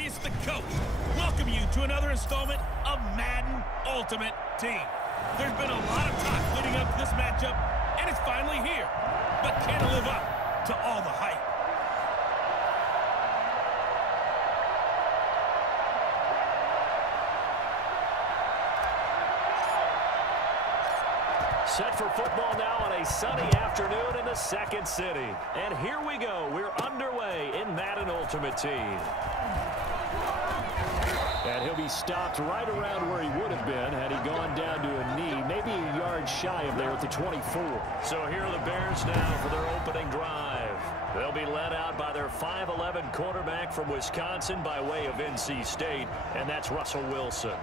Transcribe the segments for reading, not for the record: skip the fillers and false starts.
everybody, it's the coach. Welcome you to another installment of Madden Ultimate Team. There's been a lot of talk leading up to this matchup, and it's finally here. But can it live up to all the hype? Set for football now on a sunny afternoon in the second city. And here we go. We're underway in Madden Ultimate Team. And he'll be stopped right around where he would have been had he gone down to a knee, maybe a yard shy of there at the 24. So here are the Bears now for their opening drive. They'll be led out by their 5'11" quarterback from Wisconsin by way of NC State, and that's Russell Wilson.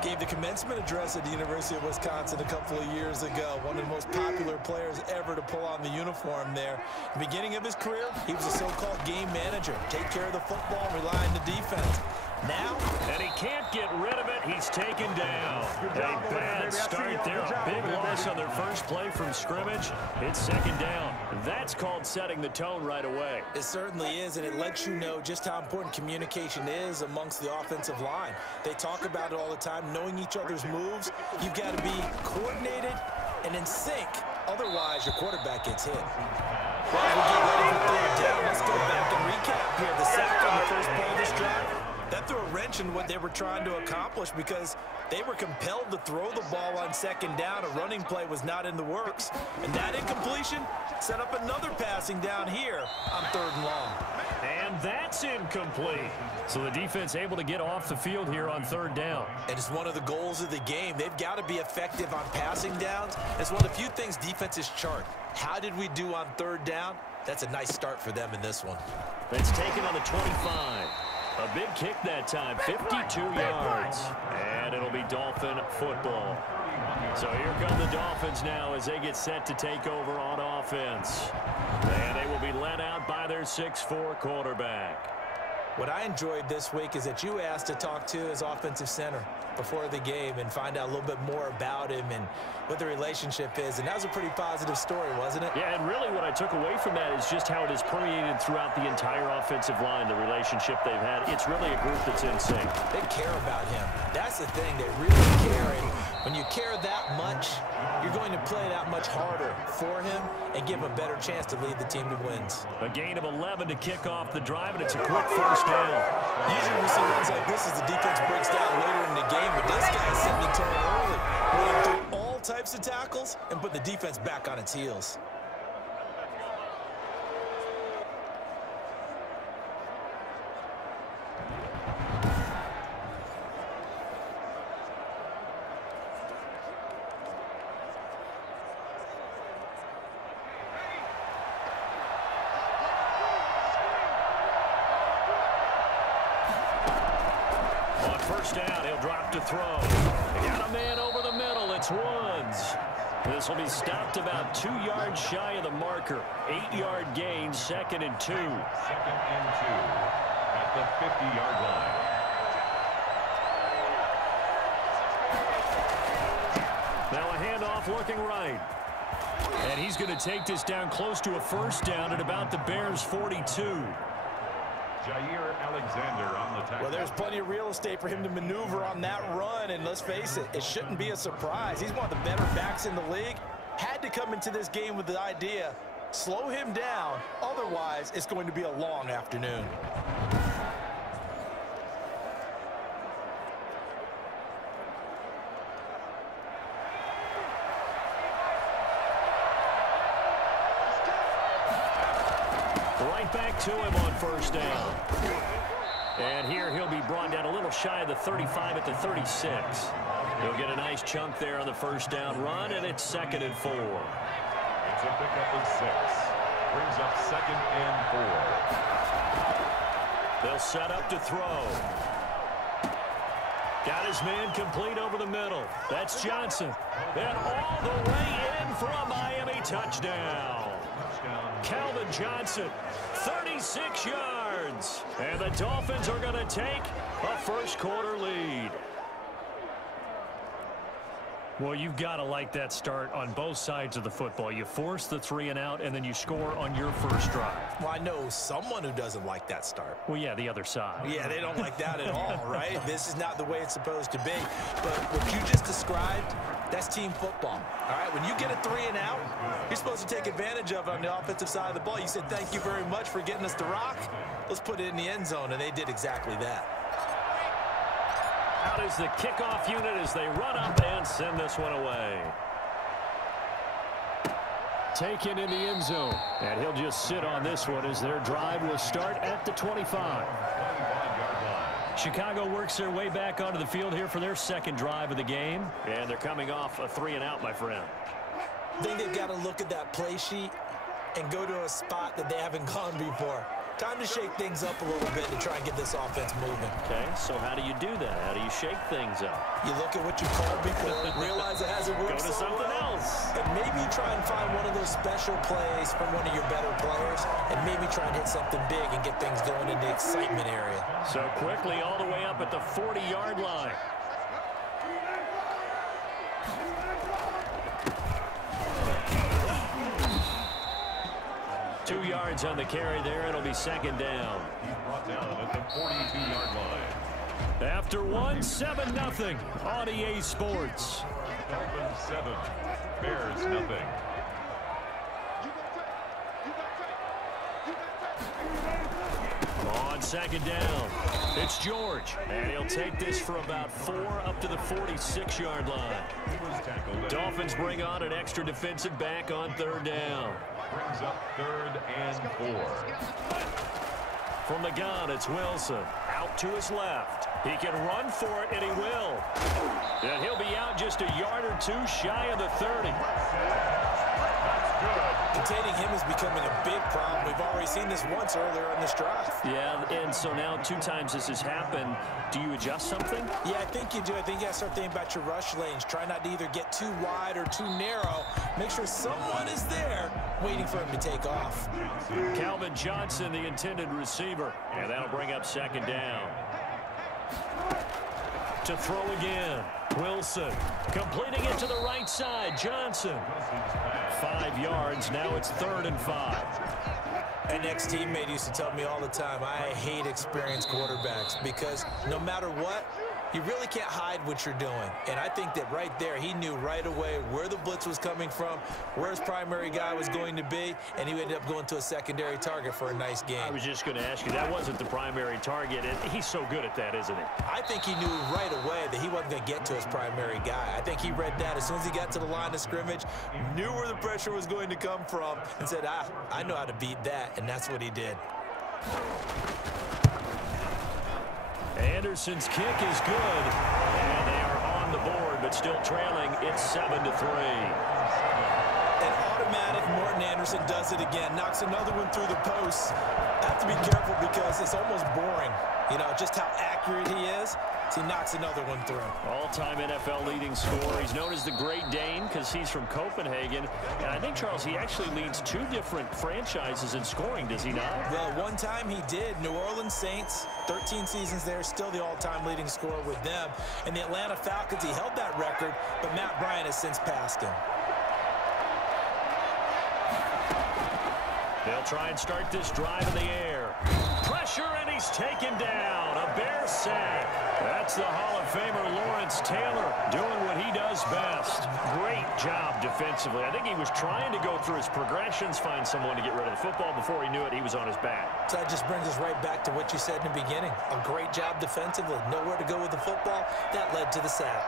Gave the commencement address at the University of Wisconsin a couple of years ago. One of the most popular players ever to pull on the uniform there. The beginning of his career, he was a so-called game manager. Take care of the football and rely on the defense. Now, and he can't get rid of it. He's taken down. A bad start there. A big loss on their first play from scrimmage. It's second down. That's called setting the tone right away. It certainly is, and it lets you know just how important communication is amongst the offensive line. They talk about it all the time, knowing each other's moves. You've got to be coordinated and in sync. Otherwise, your quarterback gets hit. Well, as we get ready for third down, let's go back and recap here. The sack on the first play of this drive. That threw a wrench in what they were trying to accomplish because they were compelled to throw the ball on second down. A running play was not in the works. And that incompletion set up another passing down here on third and long. And that's incomplete. So the defense able to get off the field here on third down. And it's one of the goals of the game. They've got to be effective on passing downs. It's one of the few things defenses chart. How did we do on third down? That's a nice start for them in this one. It's taken on the 25. A big kick that time, 52 yards. And it'll be Dolphin football. So here come the Dolphins now as they get set to take over on offense. And they will be led out by their 6'4" quarterback. What I enjoyed this week is that you asked to talk to his offensive center before the game and find out a little bit more about him and what the relationship is. And that was a pretty positive story, wasn't it? Yeah, and really what I took away from that is just how it is permeated throughout the entire offensive line, the relationship they've had. It's really a group that's in sync. They care about him. That's the thing. They really care. And when you care that much, you're going to play that much harder for him and give him a better chance to lead the team to wins. A gain of 11 to kick off the drive, and it's a quick first down. Usually we see runs like this as the defense breaks down later in the game, but this guy is setting the tone early. Running through all types of tackles and put the defense back on its heels. First down, he'll drop to throw. They got a man over the middle. It's Woods. This will be stopped about 2 yards shy of the marker. 8-yard gain, 2nd and 2. 2nd and 2 at the 50-yard line. Now a handoff looking right. And he's going to take this down close to a first down at about the Bears' 42. Alexander on the tackle. Well, there's plenty of real estate for him to maneuver on that run, and let's face it, it shouldn't be a surprise. He's one of the better backs in the league. Had to come into this game with the idea, slow him down, otherwise it's going to be a long afternoon. Right back to him on first down. And here he'll be brought down a little shy of the 35 at the 36. He'll get a nice chunk there on the first down run, and it's 2nd and 4. It's a pickup of 6. Brings up 2nd and 4. They'll set up to throw. Got his man complete over the middle. That's Johnson. And all the way in for a Miami touchdown. Calvin Johnson, 36 yards. And the Dolphins are going to take a first quarter lead. Well, you've got to like that start on both sides of the football. You force the 3 and out, and then you score on your first drive. Well, I know someone who doesn't like that start. Well, yeah, the other side. Yeah, they don't like that at all, right? This is not the way it's supposed to be. But what you just described, that's team football, all right? When you get a 3 and out, you're supposed to take advantage of it on the offensive side of the ball. You said, thank you very much for getting us the rock. Let's put it in the end zone, and they did exactly that. Out is the kickoff unit as they run up and send this one away. Taken in the end zone. And he'll just sit on this one as their drive will start at the 25. Chicago works their way back onto the field here for their second drive of the game. And they're coming off a 3 and out, my friend. I think they've got to look at that play sheet and go to a spot that they haven't gone before. Time to shake things up a little bit to try and get this offense moving. Okay, so how do you do that? How do you shake things up? You look at what you called before, realize it hasn't worked. Go to something else. And maybe try and find one of those special plays from one of your better players, and maybe try and hit something big and get things going in the excitement area. So quickly all the way up at the 40-yard line. Two yards on the carry there. It'll be second down. He's brought down at the 42-yard line. After 7-0 on EA Sports. Dolphins 7, Bears nothing. On second down, it's George. And he'll take this for about 4 up to the 46-yard line. Dolphins bring on an extra defensive back on third down. Brings up 3rd and 4. From the gun, it's Wilson. Out to his left. He can run for it, and he will. And he'll be out just a yard or two shy of the 30. Containing him is becoming a big problem. We've already seen this once earlier in this drive. Yeah, and so now 2 times this has happened. Do you adjust something? Yeah, I think you do. I think you got to start thinking about your rush lanes. Try not to either get too wide or too narrow. Make sure someone is there waiting for him to take off. Calvin Johnson, the intended receiver. And that'll bring up second down. To throw again. Wilson completing it to the right side. Johnson. 5 yards. Now it's 3rd and 5. An ex-teammate used to tell me all the time, I hate experienced quarterbacks because no matter what, you really can't hide what you're doing. And I think that right there, he knew right away where the blitz was coming from, where his primary guy was going to be, and he ended up going to a secondary target for a nice game. I was just going to ask you, that wasn't the primary target, and he's so good at that, isn't he? I think he knew right away that he wasn't going to get to his primary guy. I think he read that as soon as he got to the line of scrimmage, knew where the pressure was going to come from, and said, I know how to beat that, and that's what he did. Anderson's kick is good, and they are on the board, but still trailing. It's 7-3. An automatic Morton Anderson does it again, knocks another one through the post. Have to be careful because it's almost boring, you know, just how accurate he is. So he knocks another one through. All-time NFL leading scorer. He's known as the Great Dane because he's from Copenhagen. And I think, Charles, he actually leads 2 different franchises in scoring, does he not? Well, one time he did. New Orleans Saints, 13 seasons there, still the all-time leading scorer with them. And the Atlanta Falcons, he held that record, but Matt Bryant has since passed him. They'll try and start this drive in the air. Pressure, and he's taken down. A Bear sack. That's the Hall of Famer Lawrence Taylor doing what he does best. Great job defensively. I think he was trying to go through his progressions, find someone to get rid of the football. Before he knew it, he was on his back. So that just brings us right back to what you said in the beginning. A great job defensively. Nowhere to go with the football. That led to the sack.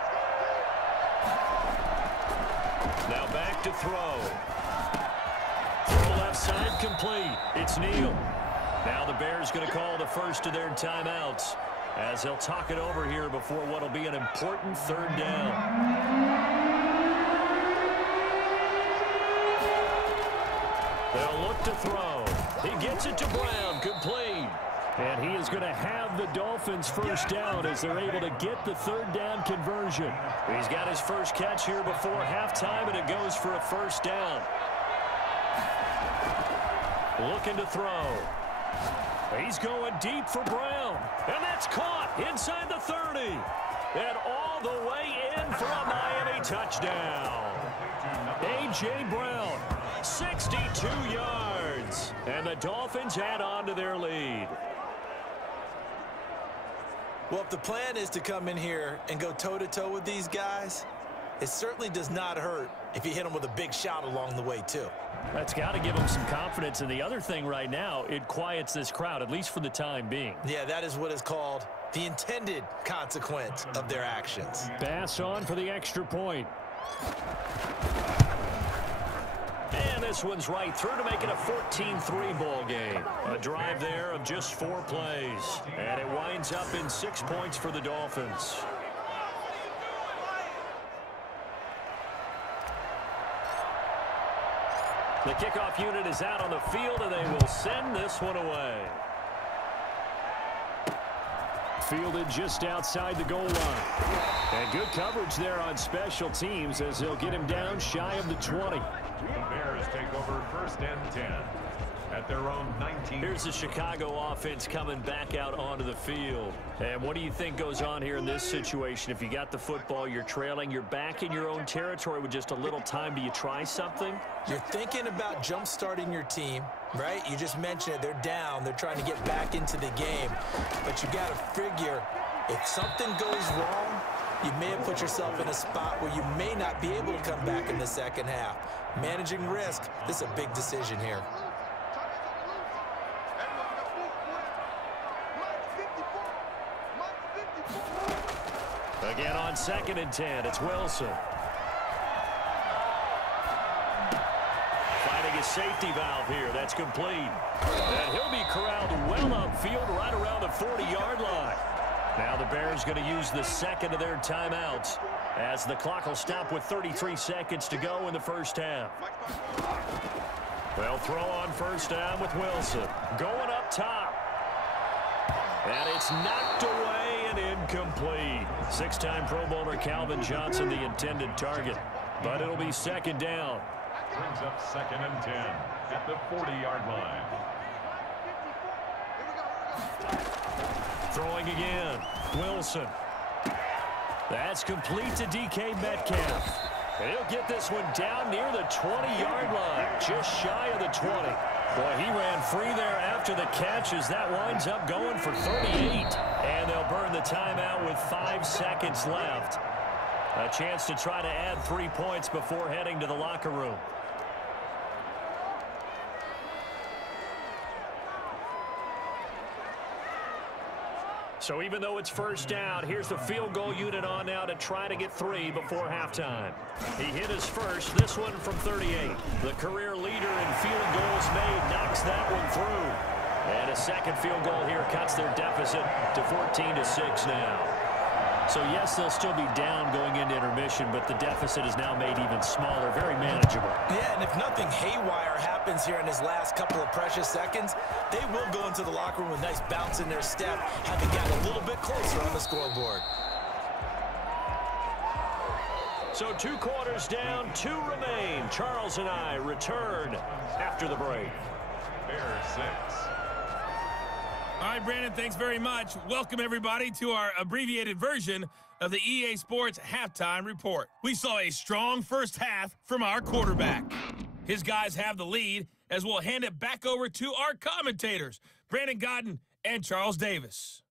Now back to throw. Throw left side complete. It's Neal. Now the Bears going to call the first of their timeouts as they'll talk it over here before what will be an important 3rd down. They'll look to throw. He gets it to Brown, complete. And he is going to have the Dolphins' first down as they're able to get the 3rd down conversion. He's got his first catch here before halftime, and it goes for a first down. Looking to throw. He's going deep for Brown. And that's caught inside the 30. And all the way in for a Miami touchdown. A.J. Brown, 62 yards. And the Dolphins add on to their lead. Well, if the plan is to come in here and go toe-to-toe with these guys, it certainly does not hurt if you hit them with a big shot along the way, too. That's got to give them some confidence. And the other thing right now, it quiets this crowd, at least for the time being. Yeah, that is what is called the intended consequence of their actions. Pass on for the extra point. And this one's right through to make it a 14-3 ball game. A drive there of just 4 plays. And it winds up in 6 points for the Dolphins. The kickoff unit is out on the field, and they will send this one away. Fielded just outside the goal line. And good coverage there on special teams as they'll get him down shy of the 20. The Bears take over 1st and 10 at their own 19. Here's the Chicago offense coming back out onto the field. And what do you think goes on here in this situation? If you got the football, you're trailing, you're back in your own territory with just a little time. Do you try something? You're thinking about jump-starting your team, right? You just mentioned it. They're down. They're trying to get back into the game. But you got to figure if something goes wrong, you may have put yourself in a spot where you may not be able to come back in the second half. Managing risk, this is a big decision here. Again on 2nd and 10, it's Wilson. Finding a safety valve here, that's complete. And he'll be corralled well upfield right around the 40-yard line. Now the Bears going to use the second of their timeouts as the clock will stop with 33 seconds to go in the first half. They'll throw on first down with Wilson. Going up top. And it's knocked away and incomplete. 6-time Pro Bowler Calvin Johnson, the intended target. But it'll be 2nd down. Brings up 2nd and 10 at the 40-yard line. Throwing again. Wilson. That's complete to D.K. Metcalf. He'll get this one down near the 20-yard line. Just shy of the 20. Boy, he ran free there after the catch as that winds up going for 38. And they'll burn the timeout with 5 seconds left. A chance to try to add 3 points before heading to the locker room. So even though it's first down, here's the field goal unit on now to try to get 3 before halftime. He hit his first, this one from 38. The career leader in field goals made knocks that one through. And a second field goal here cuts their deficit to 14-6 now. So yes, they'll still be down going into intermission, but the deficit is now made even smaller, very manageable. Yeah, and if nothing haywire happens here in his last couple of precious seconds, they will go into the locker room with a nice bounce in their step, having gotten a little bit closer on the scoreboard. So 2 quarters down, 2 remain. Charles and I return after the break. Bears 6. All right, Brandon, thanks very much. Welcome, everybody, to our abbreviated version of the EA Sports Halftime Report. We saw a strong first half from our quarterback. His guys have the lead as we'll hand it back over to our commentators, Brandon Godden and Charles Davis.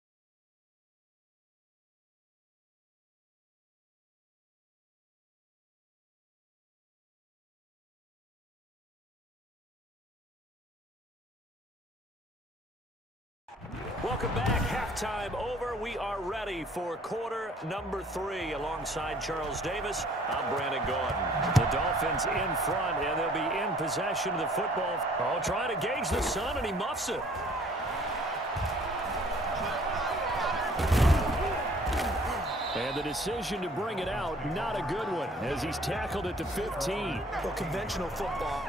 Welcome back. Halftime over. We are ready for quarter number 3. Alongside Charles Davis, I'm Brandon Gordon. The Dolphins in front, and they'll be in possession of the football. Oh, trying to gauge the sun, and he muffs it. And the decision to bring it out, not a good one, as he's tackled it to 15. Well, conventional football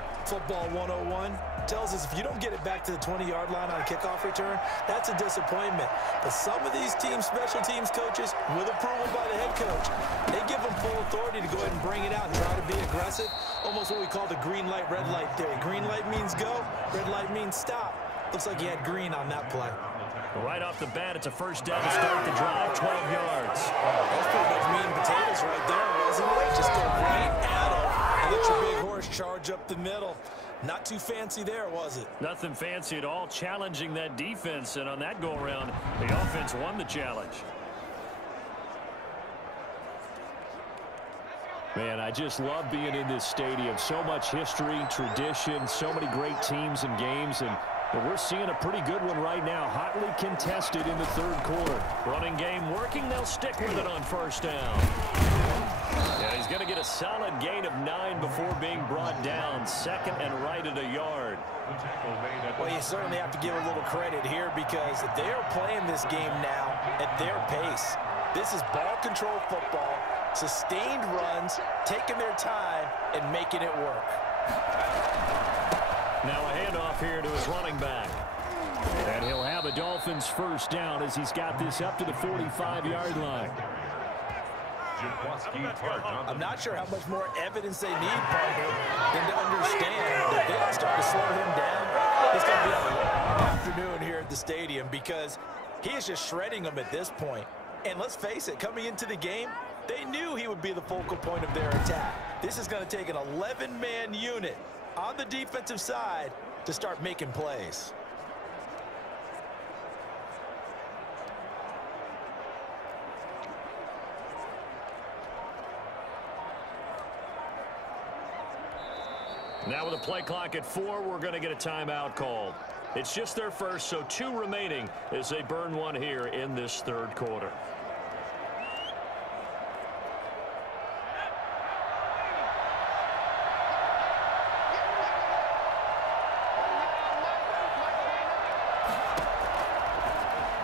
101, tells us if you don't get it back to the 20-yard line on a kickoff return, that's a disappointment. But some of these team special teams coaches, with approval by the head coach, they give them full authority to go ahead and bring it out and try to be aggressive, almost what we call the green light, red light theory. Green light means go, red light means stop. Looks like he had green on that play. Right off the bat, it's a first down to start the drive, 12 yards. That's pretty much meat and potatoes right there, wasn't it? Just go right at them and let your big horse charge up the middle. Not too fancy there, was it? Nothing fancy at all, challenging that defense, and on that go-around, the offense won the challenge. Man, I just love being in this stadium. So much history, tradition, so many great teams and games, and we're seeing a pretty good one right now. Hotly contested in the third quarter. Running game working. They'll stick with it on first down. And he's going to get a solid gain of 9 before being brought down. Second and right at a yard. Well, you certainly have to give a little credit here because they are playing this game now at their pace. This is ball control football, sustained runs, taking their time, and making it work. Now a handoff here to his running back. And he'll have a Dolphins first down as he's got this up to the 45-yard line. I'm not sure how much more evidence they need, partner, than to understand that they are starting to slow him down. It's going to be a long afternoon here at the stadium because he is just shredding them at this point. And let's face it, coming into the game, they knew he would be the focal point of their attack. This is going to take an 11-man unit on the defensive side to start making plays. Now with a play clock at 4, we're going to get a timeout called. It's just their first, so 2 remaining as they burn one here in this third quarter.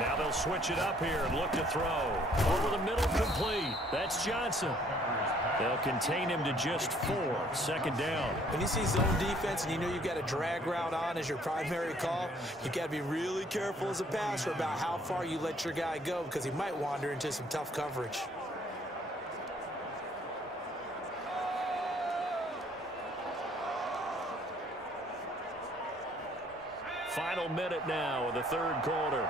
Now they'll switch it up here and look to throw. Over the middle, complete. That's Johnson. They'll contain him to just 4. Second down. When you see zone defense and you know you've got a drag route on as your primary call, you've got to be really careful as a passer about how far you let your guy go because he might wander into some tough coverage. Final minute now of the third quarter.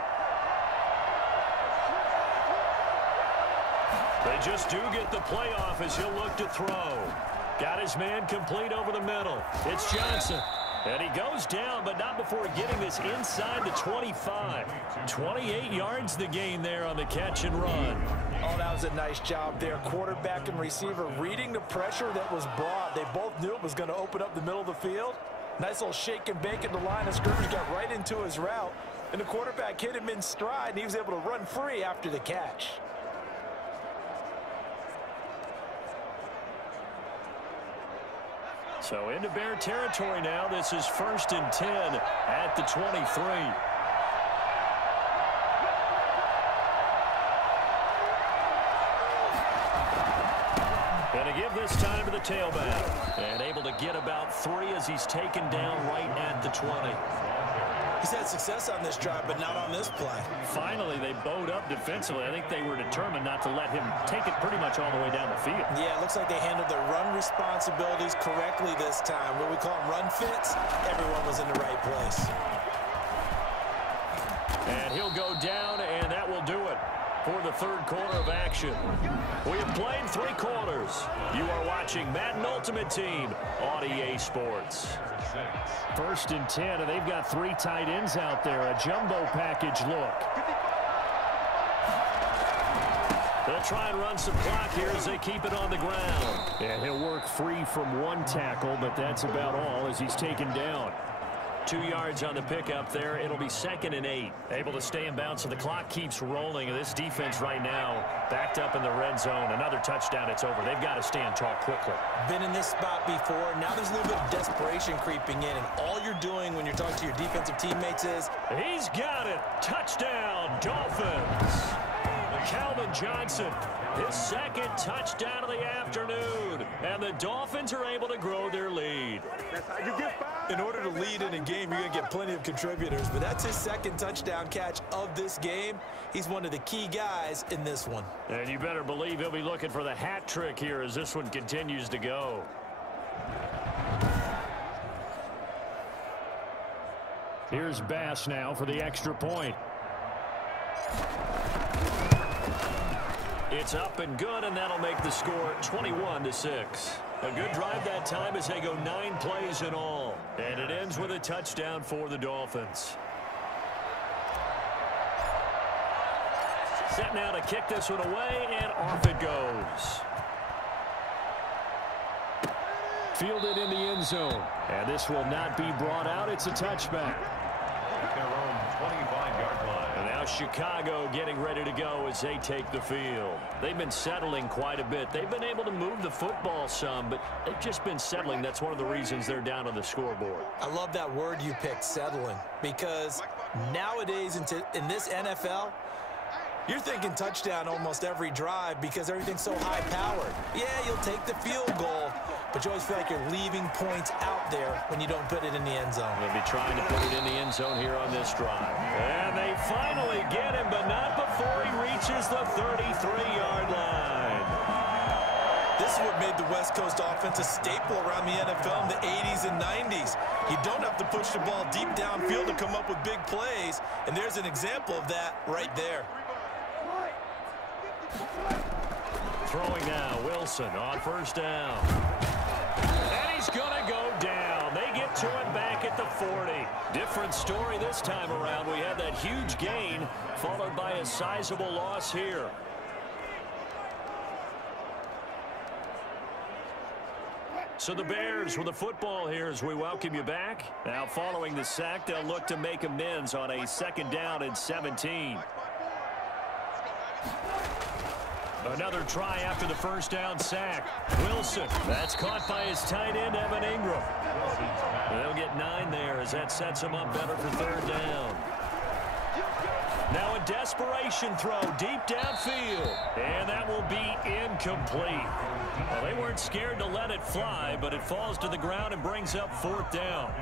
They just do get the playoff as he'll look to throw. Got his man complete over the middle. It's Johnson. And he goes down, but not before getting this inside the 25. 28 yards the gain there on the catch and run. Oh, that was a nice job there. Quarterback and receiver reading the pressure that was brought. They both knew it was going to open up the middle of the field. Nice little shake and bake at the line of scrimmage, got right into his route. And the quarterback hit him in stride, and he was able to run free after the catch. So into Bear territory now. This is 1st and 10 at the 23. Going to give this time to the tailback. And able to get about 3 as he's taken down right at the 20. He's had success on this drive, but not on this play. Finally, they bowed up defensively. I think they were determined not to let him take it pretty much all the way down the field. Yeah, it looks like they handled their run responsibilities correctly this time. What we call them run fits, everyone was in the right place. And he'll go down, and that will do it for the third quarter of action. We have played 3 quarters. You are watching Madden Ultimate Team on EA Sports. 1st and 10, and they've got 3 tight ends out there. A jumbo package look. They'll try and run some clock here as they keep it on the ground. And he'll work free from 1 tackle, but that's about all as he's taken down. 2 yards on the pickup there. It'll be 2nd and 8. Able to stay in bounds, so the clock keeps rolling. And this defense right now backed up in the red zone. Another touchdown, it's over. They've got to stand tall quickly. Been in this spot before. Now there's a little bit of desperation creeping in. And all you're doing when you're talking to your defensive teammates is... He's got it. Touchdown, Dolphins. Calvin Johnson, his 2nd touchdown of the afternoon. And the Dolphins are able to grow their lead. In order to lead in a game, you're going to get plenty of contributors. But that's his 2nd touchdown catch of this game. He's one of the key guys in this one. And you better believe he'll be looking for the hat trick here as this one continues to go. Here's Bass now for the extra point. It's up and good, and that'll make the score 21-6. A good drive that time as they go 9 plays in all. And it ends with a touchdown for the Dolphins. Set now to kick this one away, and off it goes. Fielded in the end zone. And this will not be brought out. It's a touchback. At their own 25-yard line. And now Chicago getting ready to go as they take the field. They've been settling quite a bit. They've been able to move the football some, but they've just been settling. That's one of the reasons they're down on the scoreboard. I love that word you picked, settling, because nowadays in this NFL, you're thinking touchdown almost every drive because everything's so high-powered. Yeah, you'll take the field goal, but you always feel like you're leaving points out there when you don't put it in the end zone. They'll be trying to put it in the end zone here on this drive. And they finally get him, but not before he reaches the 33-yard line. This is what made the West Coast offense a staple around the NFL in the 80s and 90s. You don't have to push the ball deep downfield to come up with big plays, and there's an example of that right there. Throwing now, Wilson on first down. And he's going to go down. They get to it back at the 40. Different story this time around. We had that huge gain followed by a sizable loss here. So the Bears with the football here as we welcome you back. Now following the sack, they'll look to make amends on a 2nd down and 17. Another try after the first down sack. Wilson, that's caught by his tight end, Evan Ingram. They'll get 9 there as that sets him up better for 3rd down. Now a desperation throw deep downfield, and that will be incomplete. Well, they weren't scared to let it fly, but it falls to the ground and brings up 4th down.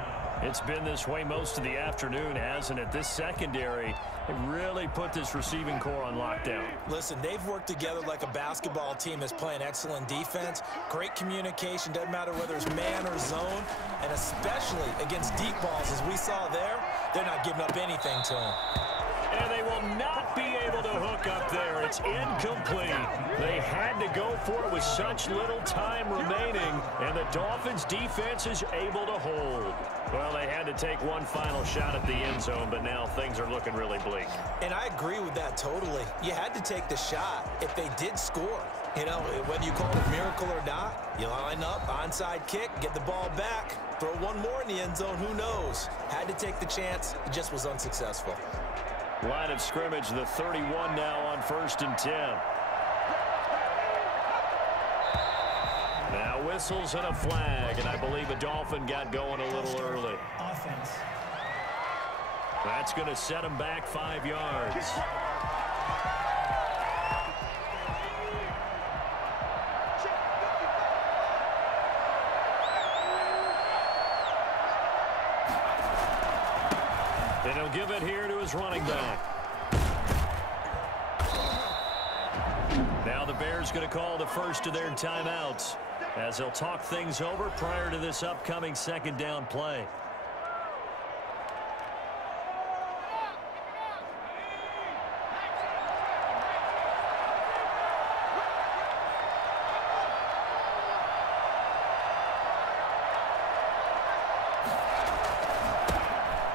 It's been this way most of the afternoon, hasn't it? This secondary, they really put this receiving core on lockdown. Listen, they've worked together like a basketball team that's playing excellent defense. Great communication, doesn't matter whether it's man or zone, and especially against deep balls, as we saw there, they're not giving up anything to them. And they will not be able to hook up there. It's incomplete. They had to go for it with such little time remaining, and the Dolphins' defense is able to hold. Well, they had to take one final shot at the end zone, but now things are looking really bleak. And I agree with that totally. You had to take the shot if they did score. You know, whether you call it a miracle or not, you line up, onside kick, get the ball back, throw one more in the end zone, who knows? Had to take the chance, it just was unsuccessful. Line of scrimmage, the 31 now on 1st and 10. Now whistles and a flag, and I believe a Dolphin got going a little early. Offense. That's going to set him back 5 yards. And he'll give it here to his running back. Now the Bears going to call the first of their timeouts as they'll talk things over prior to this upcoming 2nd down play.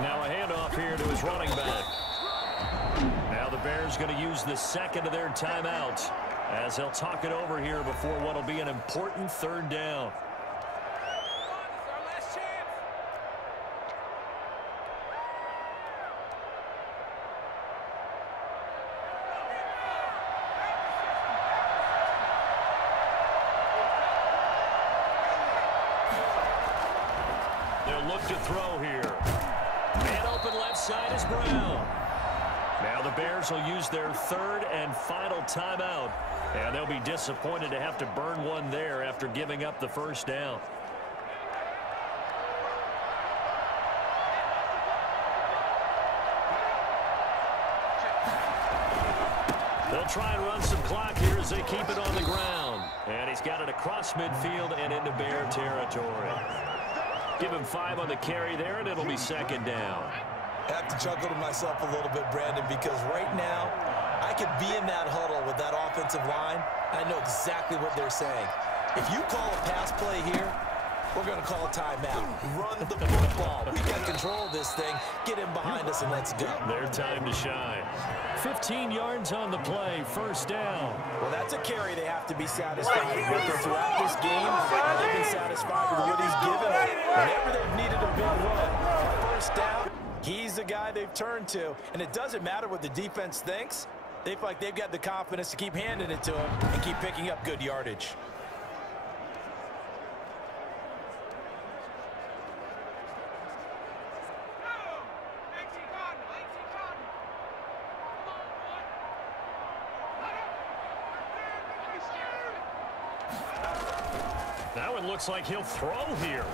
Now a handoff here to his running back. Now the Bears going to use the 2nd of their timeouts as they'll talk it over here before what will be an important 3rd down. They'll look to throw here. Man open left side is Brown. Now the Bears will use their 3rd and final timeout. And they'll be disappointed to have to burn one there after giving up the 1st down. They'll try and run some clock here as they keep it on the ground. And he's got it across midfield and into Bear territory. Give him 5 on the carry there, and it'll be 2nd down. I have to chuckle to myself a little bit, Brandon, because right now I could be in that huddle with that offensive line. I know exactly what they're saying. If you call a pass play here, we're going to call a timeout. Run the football. We got control of this thing. Get in behind us and let's go. Their time to shine. 15 yards on the play, first down. Well, that's a carry they have to be satisfied with. Throughout this game, they've been satisfied with what he's given them. Whenever they've needed a big run, first down, he's the guy they've turned to. And it doesn't matter what the defense thinks. They feel like they've got the confidence to keep handing it to him and keep picking up good yardage. Now it looks like he'll throw here.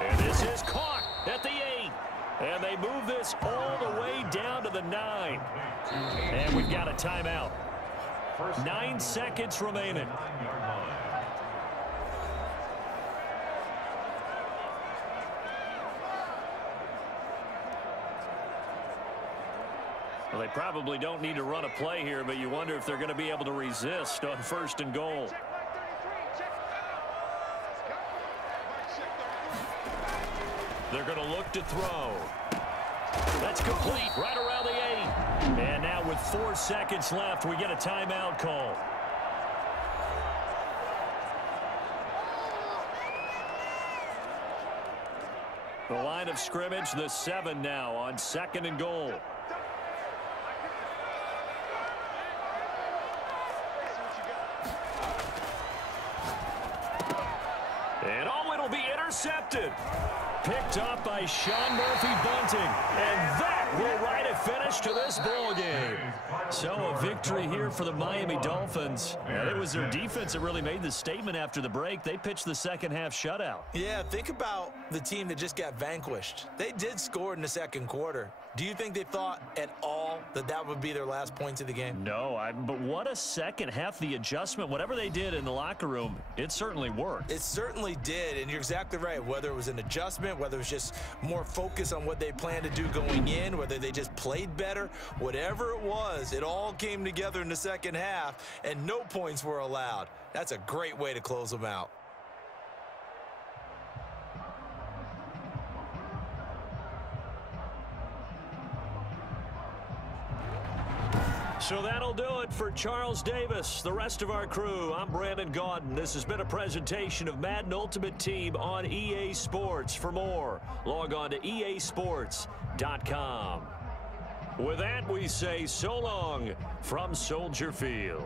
And this is caught at the 8. And they move this all the way down to the 9. And we've got a timeout. 9 seconds remaining. Well, they probably don't need to run a play here, but you wonder if they're going to be able to resist on 1st and goal. They're going to look to throw. That's complete right around the 8. And now with 4 seconds left, we get a timeout call. The line of scrimmage, the 7 now on 2nd and goal. And oh, it'll be intercepted. Picked up by Sean Murphy-Bunting. And that will write a finish to this ball game. So a victory here for the Miami Dolphins. And it was their defense that really made the statement after the break. They pitched the second half shutout. Yeah, think about the team that just got vanquished. They did score in the second quarter. Do you think they thought at all that that would be their last points of the game? No, but what a second half. The adjustment, whatever they did in the locker room, it certainly worked. It certainly did, and you're exactly right. Whether it was an adjustment, whether it was just more focus on what they planned to do going in, whether they just played better, whatever it was, it all came together in the second half, and no points were allowed. That's a great way to close them out. So that'll do it for Charles Davis, the rest of our crew. I'm Brandon Gaudin. This has been a presentation of Madden Ultimate Team on EA Sports. For more, log on to easports.com. With that, we say so long from Soldier Field.